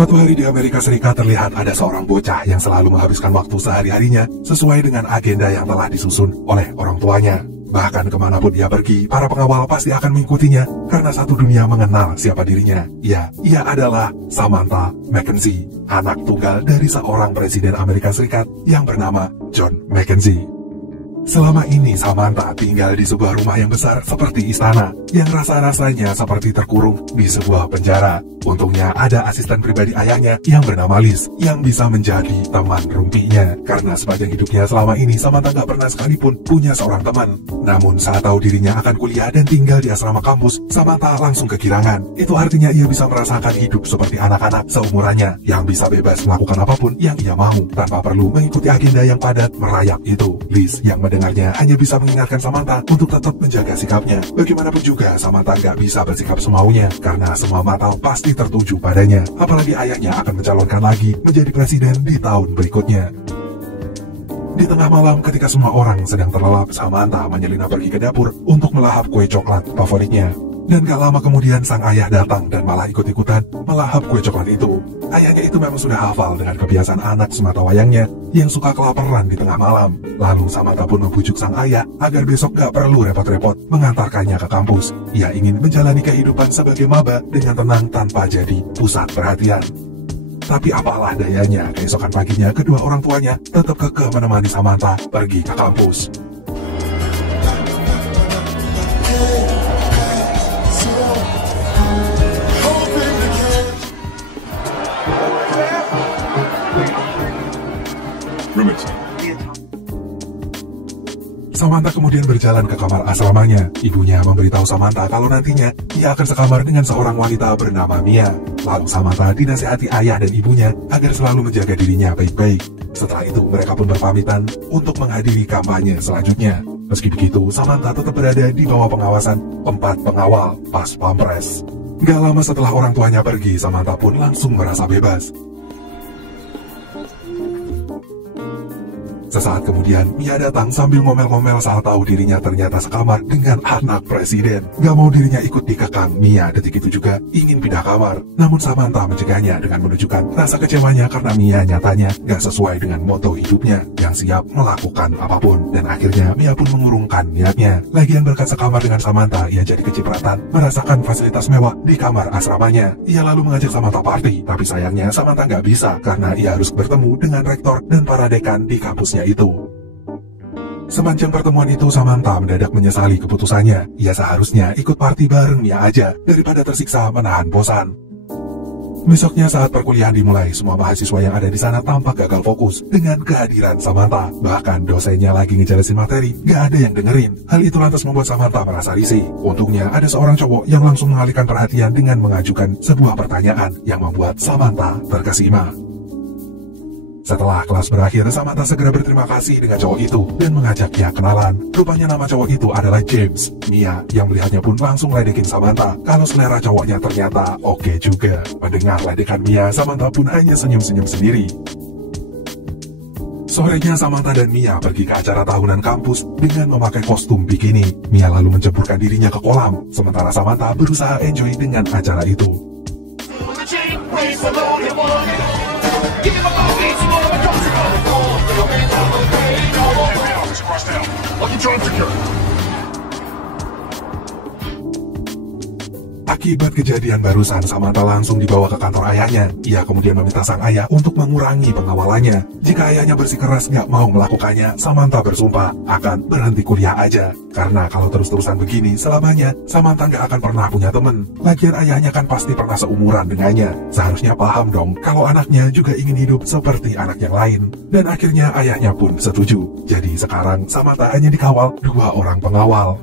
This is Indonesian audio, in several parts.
Suatu hari di Amerika Serikat terlihat ada seorang bocah yang selalu menghabiskan waktu sehari-harinya sesuai dengan agenda yang telah disusun oleh orang tuanya. Bahkan kemanapun dia pergi, para pengawal pasti akan mengikutinya karena satu dunia mengenal siapa dirinya. Ya, ia adalah Samantha Mackenzie, anak tunggal dari seorang presiden Amerika Serikat yang bernama John Mackenzie. Selama ini Samantha tinggal di sebuah rumah yang besar seperti istana, yang rasa-rasanya seperti terkurung di sebuah penjara. Untungnya ada asisten pribadi ayahnya yang bernama Liz, yang bisa menjadi teman rumpinya. Karena sepanjang hidupnya selama ini Samantha gak pernah sekalipun punya seorang teman. Namun saat tahu dirinya akan kuliah dan tinggal di asrama kampus, Samantha langsung kegirangan. Itu artinya ia bisa merasakan hidup seperti anak-anak seumurannya, yang bisa bebas melakukan apapun yang ia mau, tanpa perlu mengikuti agenda yang padat merayap itu. Liz yang mendengarnya hanya bisa mengingatkan Samantha untuk tetap menjaga sikapnya. Bagaimanapun juga Samantha gak bisa bersikap semaunya, karena semua mata pasti tertuju padanya. Apalagi ayahnya akan mencalonkan lagi menjadi presiden di tahun berikutnya. Di tengah malam ketika semua orang sedang terlelap, Samantha menyelinap pergi ke dapur untuk melahap kue coklat favoritnya. Dan gak lama kemudian sang ayah datang dan malah ikut-ikutan melahap kue coklat itu. Ayahnya itu memang sudah hafal dengan kebiasaan anak sematawayangnya yang suka kelaparan di tengah malam. Lalu Samantha pun membujuk sang ayah agar besok gak perlu repot-repot mengantarkannya ke kampus. Ia ingin menjalani kehidupan sebagai maba dengan tenang tanpa jadi pusat perhatian. Tapi apalah dayanya, keesokan paginya kedua orang tuanya tetap kekeh menemani Samantha pergi ke kampus. Samantha kemudian berjalan ke kamar asramanya. Ibunya memberitahu Samantha kalau nantinya ia akan sekamar dengan seorang wanita bernama Mia. Lalu Samantha dinasihati ayah dan ibunya agar selalu menjaga dirinya baik-baik. Setelah itu mereka pun berpamitan untuk menghadiri kampanye selanjutnya. Meski begitu, Samantha tetap berada di bawah pengawasan 4 pengawal pas pampres. Gak lama setelah orang tuanya pergi, Samantha pun langsung merasa bebas. Sesaat kemudian, Mia datang sambil ngomel-ngomel saat tahu dirinya ternyata sekamar dengan anak presiden. Gak mau dirinya ikut dikekang, Mia detik itu juga ingin pindah kamar. Namun Samantha mencegahnya dengan menunjukkan rasa kecewanya karena Mia nyatanya gak sesuai dengan moto hidupnya, yang siap melakukan apapun. Dan akhirnya Mia pun mengurungkan niatnya. Lagian berkat sekamar dengan Samantha, ia jadi kecipratan merasakan fasilitas mewah di kamar asramanya. Ia lalu mengajak Samantha party, tapi sayangnya Samantha gak bisa karena ia harus bertemu dengan rektor dan para dekan di kampusnya itu. Sepanjang pertemuan itu, Samantha mendadak menyesali keputusannya. Ia seharusnya ikut party bareng Mia aja daripada tersiksa menahan bosan. Besoknya saat perkuliahan dimulai, semua mahasiswa yang ada di sana tampak gagal fokus dengan kehadiran Samantha. Bahkan dosennya lagi ngejelasin materi, gak ada yang dengerin. Hal itu lantas membuat Samantha merasa risih. Untungnya ada seorang cowok yang langsung mengalihkan perhatian dengan mengajukan sebuah pertanyaan yang membuat Samantha terkesima. Setelah kelas berakhir, Samantha segera berterima kasih dengan cowok itu dan mengajaknya kenalan. Rupanya nama cowok itu adalah James. Mia yang melihatnya pun langsung ledekin Samantha kalau selera cowoknya ternyata oke juga. Mendengar ledekan Mia, Samantha pun hanya senyum-senyum sendiri. Sorenya Samantha dan Mia pergi ke acara tahunan kampus dengan memakai kostum bikini. Mia lalu menceburkan dirinya ke kolam, sementara Samantha berusaha enjoy dengan acara itu. Akibat kejadian barusan, Samantha langsung dibawa ke kantor ayahnya. Ia kemudian meminta sang ayah untuk mengurangi pengawalannya. Jika ayahnya bersikeras gak mau melakukannya, Samantha bersumpah akan berhenti kuliah aja. Karena kalau terus-terusan begini selamanya, Samantha gak akan pernah punya temen. Lagian ayahnya kan pasti pernah seumuran dengannya. Seharusnya paham dong kalau anaknya juga ingin hidup seperti anak yang lain. Dan akhirnya ayahnya pun setuju. Jadi sekarang Samantha hanya dikawal 2 orang pengawal.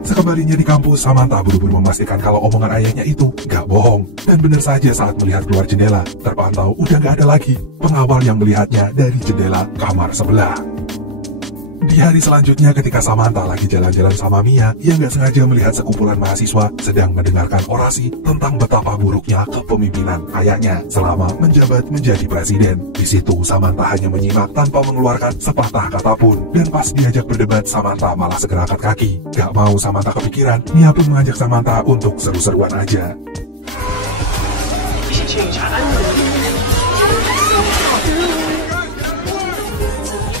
Sekembalinya di kampus, Samantha buru-buru memastikan kalau omongan ayahnya itu gak bohong. Dan benar saja saat melihat keluar jendela, terpantau udah gak ada lagi pengawal yang melihatnya dari jendela kamar sebelah. Di hari selanjutnya ketika Samantha lagi jalan-jalan sama Mia, ia nggak sengaja melihat sekumpulan mahasiswa sedang mendengarkan orasi tentang betapa buruknya kepemimpinan ayahnya selama menjabat menjadi presiden. Di situ Samantha hanya menyimak tanpa mengeluarkan sepatah kata pun. Dan pas diajak berdebat, Samantha malah segera angkat kaki. Gak mau Samantha kepikiran, Mia pun mengajak Samantha untuk seru-seruan aja. change.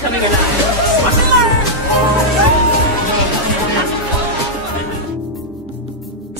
Coming or not.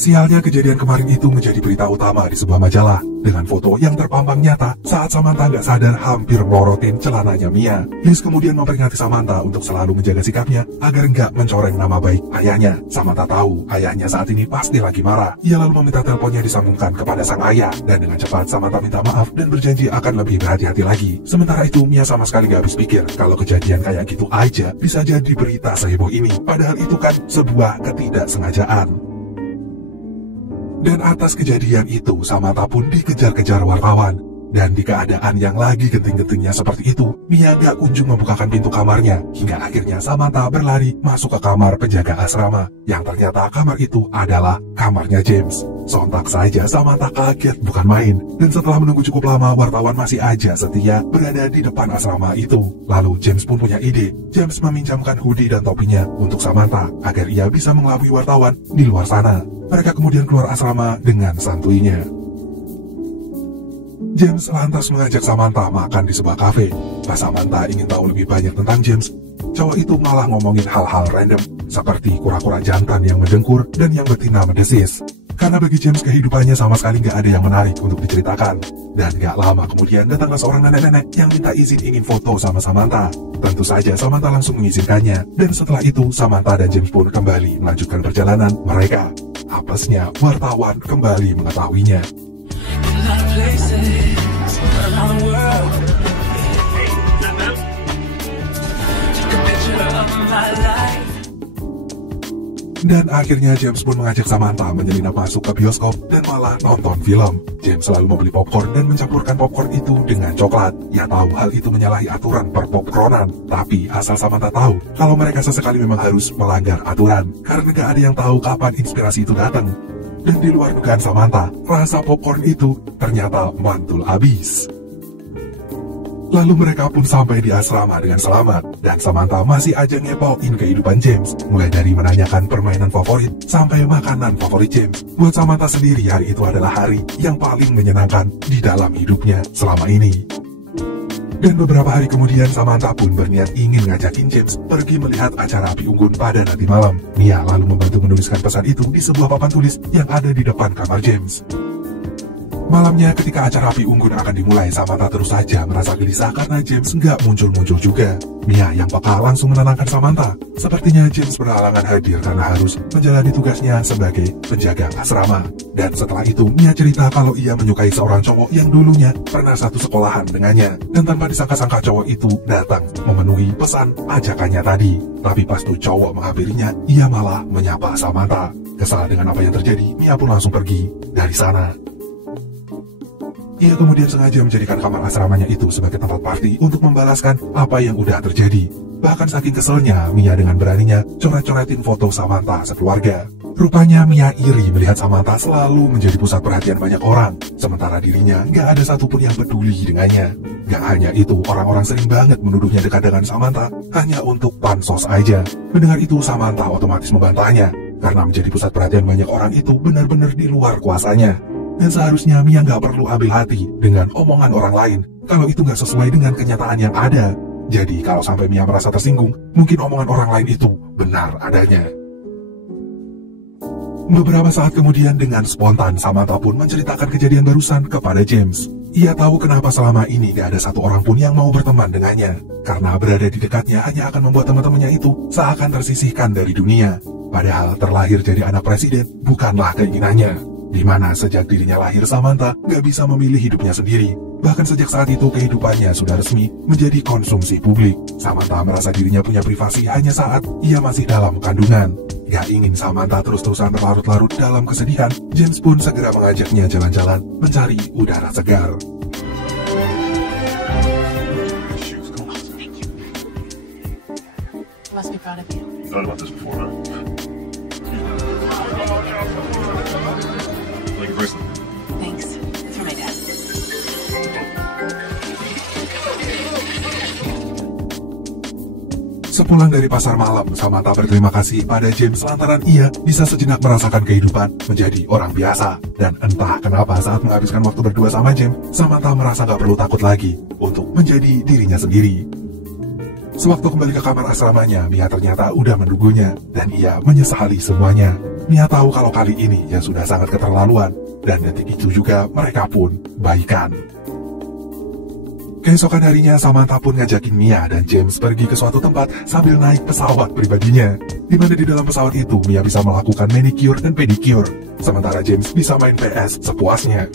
Sialnya kejadian kemarin itu menjadi berita utama di sebuah majalah dengan foto yang terpampang nyata saat Samantha nggak sadar hampir melorotin celananya Mia. Liz kemudian memperingati Samantha untuk selalu menjaga sikapnya agar nggak mencoreng nama baik ayahnya. Samantha tahu ayahnya saat ini pasti lagi marah. Ia lalu meminta teleponnya disambungkan kepada sang ayah dan dengan cepat Samantha minta maaf dan berjanji akan lebih berhati-hati lagi. Sementara itu Mia sama sekali nggak habis pikir kalau kejadian kayak gitu aja bisa jadi berita seheboh ini. Padahal itu kan sebuah ketidaksengajaan. Dan atas kejadian itu, Samantha pun dikejar-kejar wartawan. Dan di keadaan yang lagi genting-gentingnya seperti itu, Mia gak kunjung membukakan pintu kamarnya. Hingga akhirnya Samantha berlari masuk ke kamar penjaga asrama. Yang ternyata kamar itu adalah kamarnya James. Sontak saja Samantha kaget bukan main. Dan setelah menunggu cukup lama, wartawan masih aja setia berada di depan asrama itu. Lalu James pun punya ide. James meminjamkan hoodie dan topinya untuk Samantha agar ia bisa mengelabui wartawan di luar sana. Mereka kemudian keluar asrama dengan santuinya. James lantas mengajak Samantha makan di sebuah kafe. Pas Samantha ingin tahu lebih banyak tentang James, cowok itu malah ngomongin hal-hal random seperti kura-kura jantan yang mendengkur dan yang betina mendesis. Karena bagi James kehidupannya sama sekali gak ada yang menarik untuk diceritakan. Dan gak lama kemudian datanglah seorang nenek-nenek yang minta izin ingin foto sama Samantha. Tentu saja Samantha langsung mengizinkannya. Dan setelah itu Samantha dan James pun kembali melanjutkan perjalanan mereka. Apesnya wartawan kembali mengetahuinya. Dan akhirnya James pun mengajak Samantha menyelinap masuk ke bioskop dan malah nonton film. James selalu membeli popcorn dan mencampurkan popcorn itu dengan coklat. Ia tahu hal itu menyalahi aturan perpopcornan. Tapi asal Samantha tahu kalau mereka sesekali memang harus melanggar aturan. Karena gak ada yang tahu kapan inspirasi itu datang. Dan di luar dugaan Samantha, rasa popcorn itu ternyata mantul habis. Lalu mereka pun sampai di asrama dengan selamat. Dan Samantha masih aja ngepoin kehidupan James. Mulai dari menanyakan permainan favorit sampai makanan favorit James. Buat Samantha sendiri hari itu adalah hari yang paling menyenangkan di dalam hidupnya selama ini. Dan beberapa hari kemudian Samantha pun berniat ingin ngajakin James pergi melihat acara api unggun pada nanti malam. Mia lalu membantu menuliskan pesan itu di sebuah papan tulis yang ada di depan kamar James. Malamnya ketika acara api unggun akan dimulai, Samantha terus saja merasa gelisah karena James nggak muncul-muncul juga. Mia yang peka langsung menenangkan Samantha. Sepertinya James berhalangan hadir karena harus menjalani tugasnya sebagai penjaga asrama. Dan setelah itu Mia cerita kalau ia menyukai seorang cowok yang dulunya pernah satu sekolahan dengannya. Dan tanpa disangka-sangka cowok itu datang memenuhi pesan ajakannya tadi. Tapi pas tuh cowok menghampirinya, ia malah menyapa Samantha. Kesal dengan apa yang terjadi, Mia pun langsung pergi dari sana. Ia kemudian sengaja menjadikan kamar asramanya itu sebagai tempat party untuk membalaskan apa yang udah terjadi. Bahkan saking keselnya, Mia dengan beraninya coret-coretin foto Samantha sekeluarga. Rupanya Mia iri melihat Samantha selalu menjadi pusat perhatian banyak orang, sementara dirinya gak ada satupun yang peduli dengannya. Gak hanya itu, orang-orang sering banget menuduhnya dekat dengan Samantha hanya untuk pansos aja. Mendengar itu, Samantha otomatis membantahnya, karena menjadi pusat perhatian banyak orang itu benar-benar di luar kuasanya. Dan seharusnya Mia nggak perlu ambil hati dengan omongan orang lain kalau itu nggak sesuai dengan kenyataan yang ada. Jadi kalau sampai Mia merasa tersinggung, mungkin omongan orang lain itu benar adanya. Beberapa saat kemudian dengan spontan Samantha pun menceritakan kejadian barusan kepada James. Ia tahu kenapa selama ini gak ada satu orang pun yang mau berteman dengannya. Karena berada di dekatnya hanya akan membuat teman-temannya itu seakan tersisihkan dari dunia. Padahal terlahir jadi anak presiden bukanlah keinginannya. Di mana sejak dirinya lahir Samantha gak bisa memilih hidupnya sendiri. Bahkan sejak saat itu kehidupannya sudah resmi menjadi konsumsi publik. Samantha merasa dirinya punya privasi hanya saat ia masih dalam kandungan. Gak ingin Samantha terus-terusan berlarut-larut dalam kesedihan, James pun segera mengajaknya jalan-jalan mencari udara segar. Must be proud of you. Thought about this before, huh? Like a bracelet. Thanks. It's for my dad. Sepulang dari pasar malam, Samantha berterima kasih pada James lantaran ia bisa sejenak merasakan kehidupan menjadi orang biasa. Dan entah kenapa saat menghabiskan waktu berdua sama James, Samantha merasa gak perlu takut lagi untuk menjadi dirinya sendiri. Sewaktu kembali ke kamar asramanya, Mia ternyata udah menunggunya dan ia menyesali semuanya. Mia tahu kalau kali ini ia sudah sangat keterlaluan dan detik itu juga mereka pun baikan. Keesokan harinya, Samantha pun ngajakin Mia dan James pergi ke suatu tempat sambil naik pesawat pribadinya. Di mana di dalam pesawat itu, Mia bisa melakukan manicure dan pedicure, sementara James bisa main PS sepuasnya.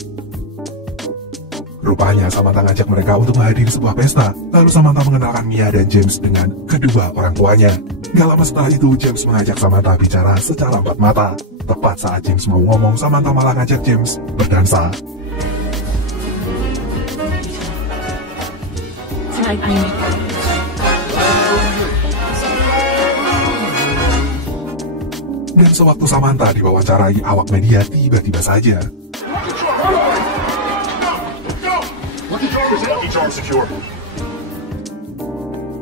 Rupanya Samantha ngajak mereka untuk menghadiri sebuah pesta, lalu Samantha mengenalkan Mia dan James dengan kedua orang tuanya. Gak lama setelah itu, James mengajak Samantha bicara secara empat mata. Tepat saat James mau ngomong, Samantha malah ngajak James berdansa. Dan sewaktu Samantha diwawancarai awak media, tiba-tiba saja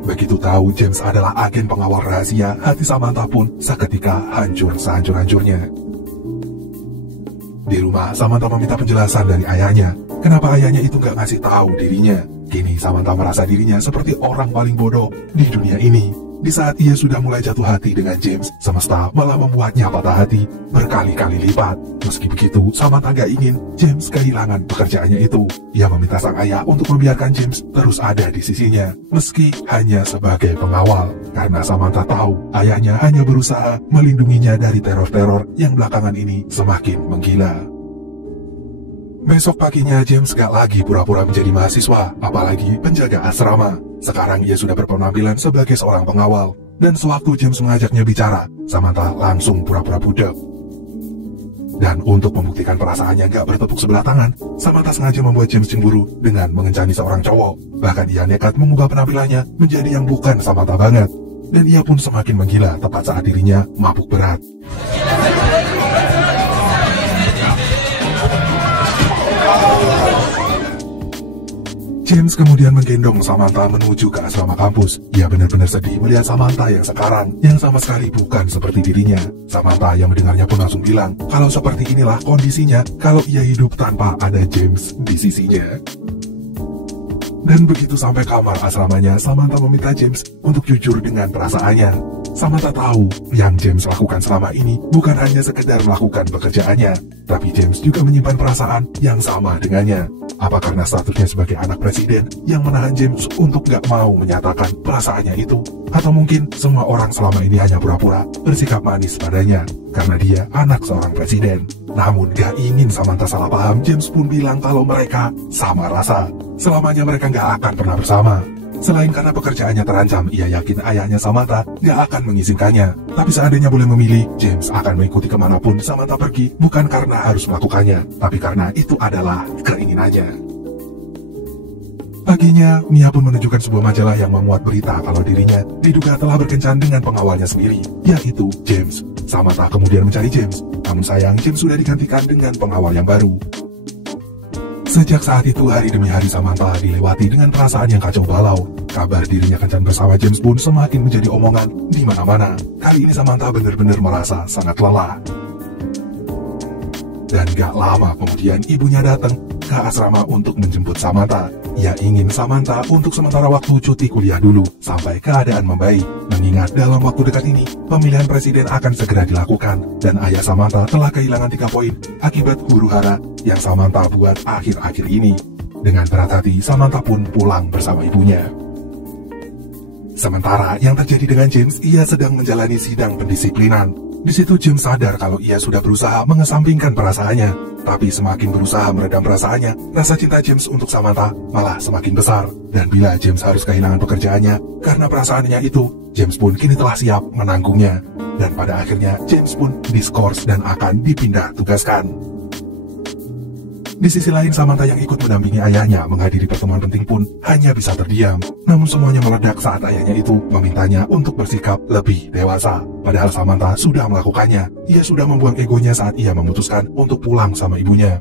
begitu tahu James adalah agen pengawal rahasia, hati Samantha pun seketika hancur sehancur-hancurnya. Di rumah, Samantha meminta penjelasan dari ayahnya. Kenapa ayahnya itu gak ngasih tahu dirinya? Kini Samantha merasa dirinya seperti orang paling bodoh di dunia ini. Di saat ia sudah mulai jatuh hati dengan James, semesta malah membuatnya patah hati berkali-kali lipat. Meski begitu, Samantha gak ingin James kehilangan pekerjaannya itu. Ia meminta sang ayah untuk membiarkan James terus ada di sisinya, meski hanya sebagai pengawal. Karena Samantha tahu ayahnya hanya berusaha melindunginya dari teror-teror yang belakangan ini semakin menggila. Besok paginya, James gak lagi pura-pura menjadi mahasiswa, apalagi penjaga asrama. Sekarang ia sudah berpenampilan sebagai seorang pengawal. Dan sewaktu James mengajaknya bicara, Samantha langsung pura-pura budak. Dan untuk membuktikan perasaannya gak bertepuk sebelah tangan, Samantha sengaja membuat James cemburu dengan mengencani seorang cowok. Bahkan ia nekat mengubah penampilannya menjadi yang bukan Samantha banget. Dan ia pun semakin menggila tepat saat dirinya mabuk berat. James kemudian menggendong Samantha menuju ke asrama kampus. Ia benar-benar sedih melihat Samantha yang sekarang, yang sama sekali bukan seperti dirinya. Samantha yang mendengarnya pun langsung bilang, kalau seperti inilah kondisinya kalau ia hidup tanpa ada James di sisinya. Dan begitu sampai kamar asramanya, Samantha meminta James untuk jujur dengan perasaannya. Samantha tahu yang James lakukan selama ini bukan hanya sekedar melakukan pekerjaannya, tapi James juga menyimpan perasaan yang sama dengannya. Apa karena statusnya sebagai anak presiden yang menahan James untuk gak mau menyatakan perasaannya itu? Atau mungkin semua orang selama ini hanya pura-pura bersikap manis padanya karena dia anak seorang presiden. Namun gak ingin Samantha salah paham, James pun bilang kalau mereka sama rasa. Selamanya mereka gak akan pernah bersama. Selain karena pekerjaannya terancam, ia yakin ayahnya Samantha gak akan mengizinkannya. Tapi seandainya boleh memilih, James akan mengikuti kemanapun Samantha pergi, bukan karena harus melakukannya, tapi karena itu adalah keinginannya. Paginya, Mia pun menunjukkan sebuah majalah yang memuat berita kalau dirinya diduga telah berkencan dengan pengawalnya sendiri, yaitu James. Samantha kemudian mencari James, namun sayang James sudah digantikan dengan pengawal yang baru. Sejak saat itu, hari demi hari Samantha dilewati dengan perasaan yang kacau balau. Kabar dirinya kencan bersama James pun semakin menjadi omongan di mana-mana. Kali ini Samantha benar-benar merasa sangat lelah. Dan gak lama kemudian ibunya datang ke asrama untuk menjemput Samantha. Ia ingin Samantha untuk sementara waktu cuti kuliah dulu sampai keadaan membaik. Mengingat dalam waktu dekat ini pemilihan presiden akan segera dilakukan dan ayah Samantha telah kehilangan 3 poin akibat huru-hara yang Samantha buat akhir-akhir ini. Dengan berat hati, Samantha pun pulang bersama ibunya. Sementara yang terjadi dengan James, ia sedang menjalani sidang pendisiplinan. Di situ James sadar kalau ia sudah berusaha mengesampingkan perasaannya. Tapi semakin berusaha meredam perasaannya, rasa cinta James untuk Samantha malah semakin besar. Dan bila James harus kehilangan pekerjaannya karena perasaannya itu, James pun kini telah siap menanggungnya. Dan pada akhirnya James pun diskors dan akan dipindah tugaskan. Di sisi lain, Samantha yang ikut mendampingi ayahnya menghadiri pertemuan penting pun hanya bisa terdiam. Namun semuanya meledak saat ayahnya itu memintanya untuk bersikap lebih dewasa. Padahal Samantha sudah melakukannya. Ia sudah membuang egonya saat ia memutuskan untuk pulang sama ibunya.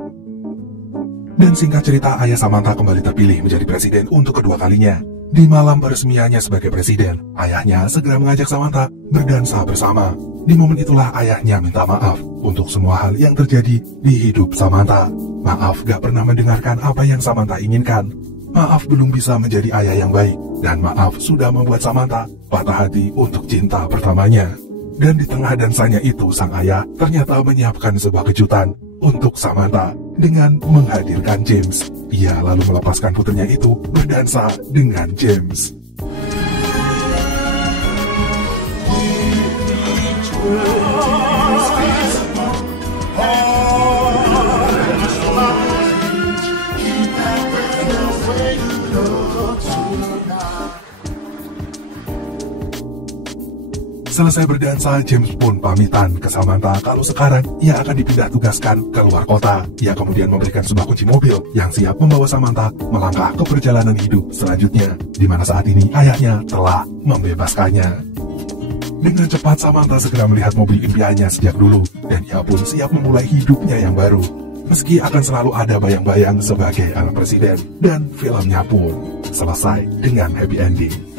Dan singkat cerita, ayah Samantha kembali terpilih menjadi presiden untuk kedua kalinya. Di malam peresmiannya sebagai presiden, ayahnya segera mengajak Samantha berdansa bersama. Di momen itulah ayahnya minta maaf untuk semua hal yang terjadi di hidup Samantha. Maaf gak pernah mendengarkan apa yang Samantha inginkan. Maaf belum bisa menjadi ayah yang baik. Dan maaf sudah membuat Samantha patah hati untuk cinta pertamanya. Dan di tengah dansanya itu, sang ayah ternyata menyiapkan sebuah kejutan untuk Samantha dengan menghadirkan James. Ia lalu melepaskan putrinya itu berdansa dengan James. Selesai berdansa, James pun pamitan ke Samantha kalau sekarang ia akan dipindah tugaskan ke luar kota. Ia kemudian memberikan sebuah kunci mobil yang siap membawa Samantha melangkah ke perjalanan hidup selanjutnya, di mana saat ini ayahnya telah membebaskannya. Dengan cepat Samantha segera melihat mobil impiannya sejak dulu, dan ia pun siap memulai hidupnya yang baru. Meski akan selalu ada bayang-bayang sebagai anak presiden, dan filmnya pun selesai dengan happy ending.